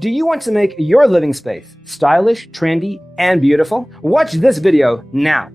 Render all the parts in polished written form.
Do you want to make your living space stylish, trendy, and beautiful? Watch this video now.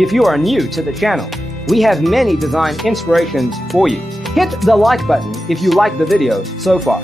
If you are new to the channel, we have many design inspirations for you. Hit the like button if you like the video so far.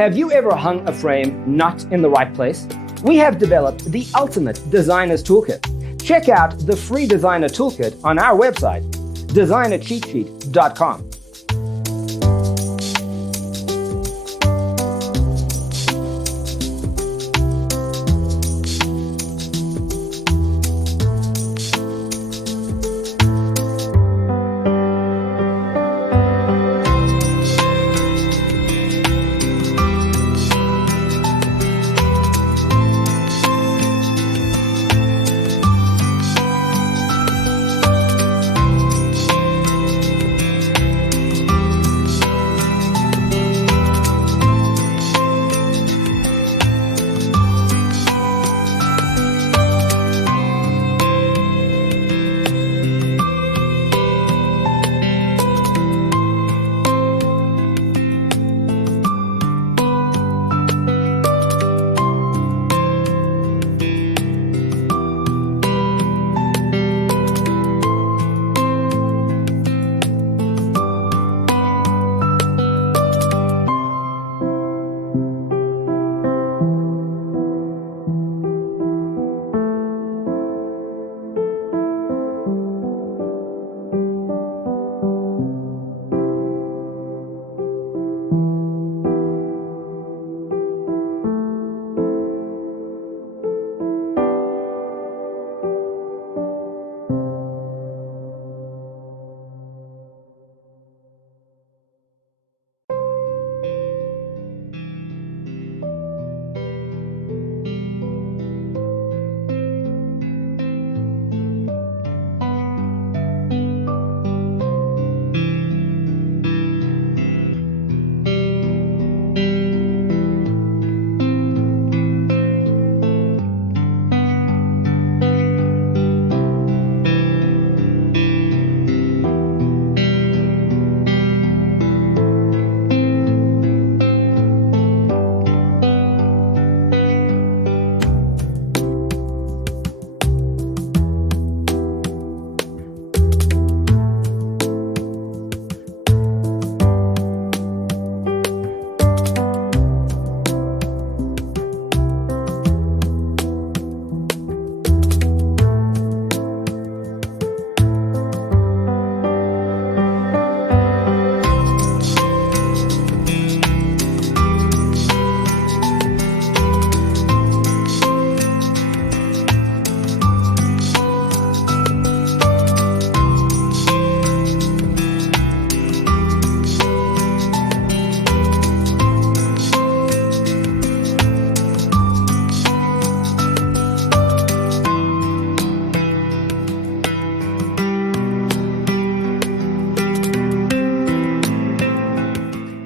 Have you ever hung a frame not in the right place? We have developed the ultimate designer's toolkit. Check out the free designer toolkit on our website, designercheatsheet.com.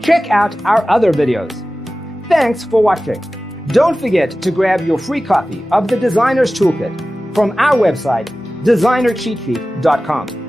Check out our other videos. Thanks for watching. Don't forget to grab your free copy of the Designer's Toolkit from our website, designercheatsheet.com.